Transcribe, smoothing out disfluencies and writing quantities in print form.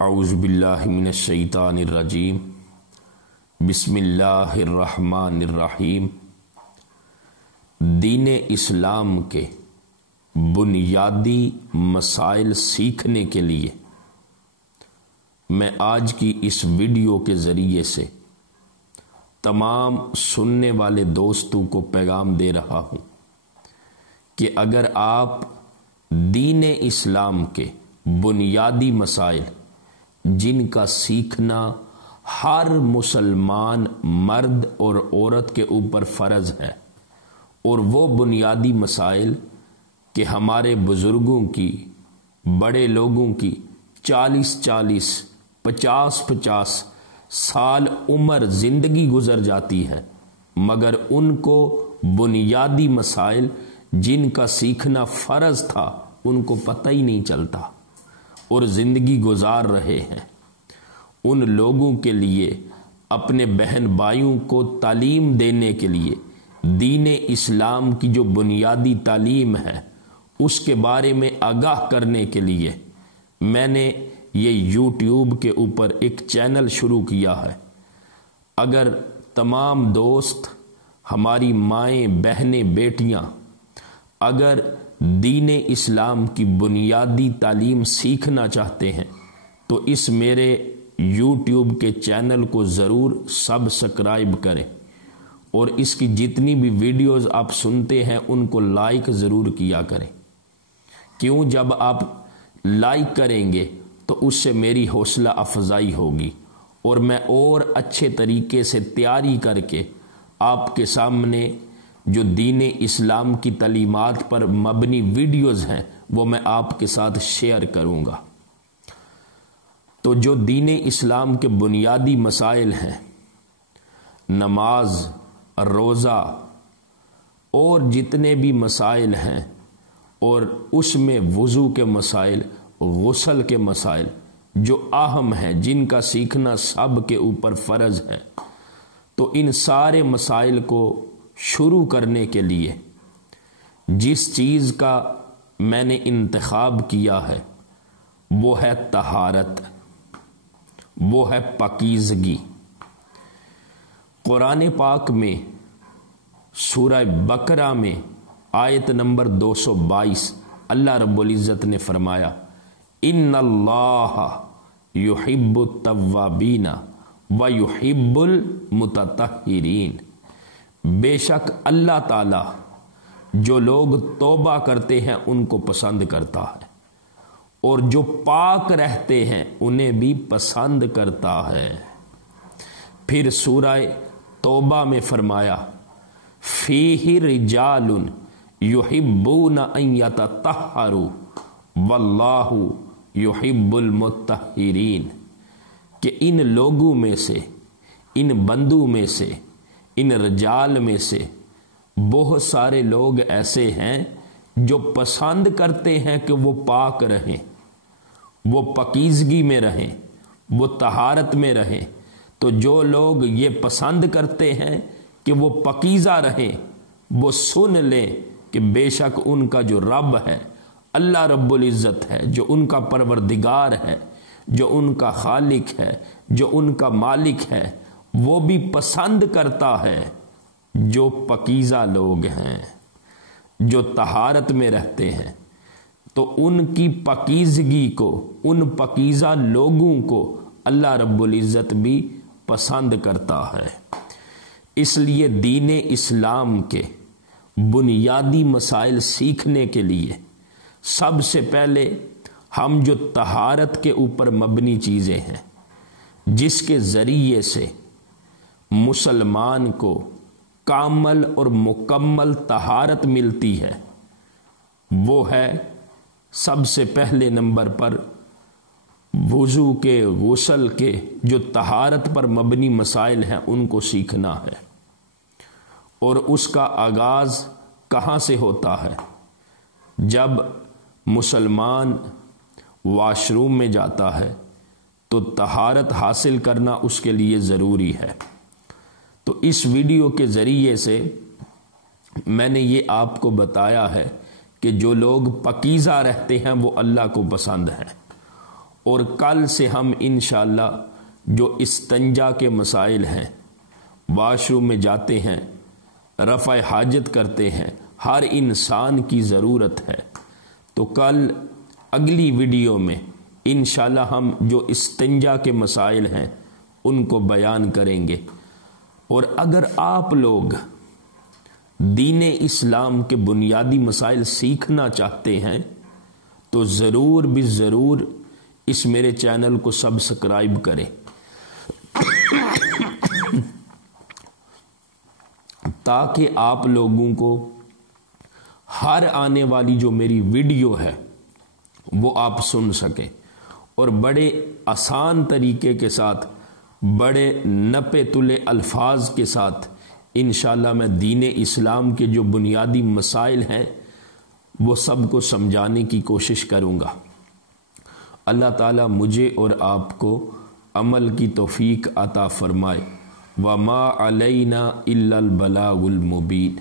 اعوذ باللہ من الشیطان الرجیم بسم اللہ الرحمن الرحیم۔ دین اسلام کے بنیادی مسائل سیکھنے کے لیے میں آج کی اس ویڈیو کے ذریعے سے تمام سننے والے دوستوں کو پیغام دے رہا ہوں کہ اگر آپ دین اسلام کے بنیادی مسائل جن کا سیکھنا ہر مسلمان مرد اور عورت کے اوپر فرض ہے، اور وہ بنیادی مسائل کہ ہمارے بزرگوں کی، بڑے لوگوں کی 40 50 سال عمر زندگی گزر جاتی ہے مگر ان کو بنیادی مسائل جن کا سیکھنا فرض تھا ان کو پتہ ہی نہیں چلتا اور زندگی گزار رہے ہیں۔ ان لوگوں کے لیے اپنے بہن بھائیوں کو تعلیم دینے کے لیے دین اسلام کی جو بنیادی تعلیم ہے اس کے بارے میں آگاہ کرنے کے لیے میں نے یہ یوٹیوب کے اوپر ایک چینل شروع کیا ہے۔ اگر تمام دوست، ہماری مائیں، بہنیں، بیٹیاں اگر دین اسلام کی بنیادی تعلیم سیکھنا چاہتے ہیں تو اس میرے یوٹیوب کے چینل کو ضرور سبسکرائب کریں، اور اس کی جتنی بھی ویڈیوز آپ سنتے ہیں ان کو لائک ضرور کیا کریں۔ کیوں؟ جب آپ لائک کریں گے تو اس سے میری حوصلہ افزائی ہوگی اور میں اور اچھے طریقے سے تیاری کر کے آپ کے سامنے جو دین اسلام کی تعلیمات پر مبنی ویڈیوز ہیں وہ میں آپ کے ساتھ شیئر کروں گا۔ تو جو دین اسلام کے بنیادی مسائل ہیں، نماز، روزہ اور جتنے بھی مسائل ہیں، اور اس میں وضو کے مسائل، غسل کے مسائل جو اہم ہیں، جن کا سیکھنا سب کے اوپر فرض ہے، تو ان سارے مسائل کو شروع کرنے کے لیے جس چیز کا میں نے انتخاب کیا ہے وہ ہے طہارت، وہ ہے پاکیزگی۔ قرآن پاک میں سورہ بقرہ میں آیت نمبر 222 اللہ رب العزت نے فرمایا، ان اللہ یحب التوابین ویحب المتطہرین، بے شک اللہ تعالی جو لوگ توبہ کرتے ہیں ان کو پسند کرتا ہے، اور جو پاک رہتے ہیں انہیں بھی پسند کرتا ہے۔ پھر سورہ توبہ میں فرمایا، فیہ رجال یحبون ان یتطہروا واللہ یحب المتطہرین، کہ ان لوگوں میں سے، ان بندوں میں سے، ان رجال میں سے بہت سارے لوگ ایسے ہیں جو پسند کرتے ہیں کہ وہ پاک رہیں، وہ پاکیزگی میں رہیں، وہ طہارت میں رہیں۔ تو جو لوگ یہ پسند کرتے ہیں کہ وہ پاکیزہ رہیں، وہ سن لیں کہ بے شک ان کا جو رب ہے، اللہ رب العزت ہے، جو ان کا پروردگار ہے، جو ان کا خالق ہے، جو ان کا مالک ہے، وہ بھی پسند کرتا ہے جو پاکیزہ لوگ ہیں، جو طہارت میں رہتے ہیں۔ تو ان کی پاکیزگی کو، ان پاکیزہ لوگوں کو اللہ رب العزت بھی پسند کرتا ہے۔ اس لیے دین اسلام کے بنیادی مسائل سیکھنے کے لیے سب سے پہلے ہم جو طہارت کے اوپر مبنی چیزیں ہیں جس کے ذریعے سے مسلمان کو کامل اور مکمل طہارت ملتی ہے، وہ ہے سب سے پہلے نمبر پر وضو کے، غسل کے جو طہارت پر مبنی مسائل ہیں ان کو سیکھنا ہے۔ اور اس کا آغاز کہاں سے ہوتا ہے؟ جب مسلمان واش روم میں جاتا ہے تو طہارت حاصل کرنا اس کے لیے ضروری ہے۔ تو اس ویڈیو کے ذریعے سے میں نے یہ آپ کو بتایا ہے کہ جو لوگ پاکیزہ رہتے ہیں وہ اللہ کو پسند ہیں، اور کل سے ہم انشاءاللہ جو استنجا کے مسائل ہیں، واش روم میں جاتے ہیں، رفع حاجت کرتے ہیں، ہر انسان کی ضرورت ہے، تو کل اگلی ویڈیو میں انشاءاللہ ہم جو استنجا کے مسائل ہیں ان کو بیان کریں گے۔ اور اگر آپ لوگ دین اسلام کے بنیادی مسائل سیکھنا چاہتے ہیں تو ضرور بھی ضرور اس میرے چینل کو سبسکرائب کریں، تاکہ آپ لوگوں کو ہر آنے والی جو میری ویڈیو ہے وہ آپ سن سکیں، اور بڑے آسان طریقے کے ساتھ، بڑے نپے تلے الفاظ کے ساتھ انشاءاللہ میں دین اسلام کے جو بنیادی مسائل ہیں وہ سب کو سمجھانے کی کوشش کروں گا۔ اللہ تعالیٰ مجھے اور آپ کو عمل کی توفیق عطا فرمائے۔ وما علینا الا البلاغ المبین۔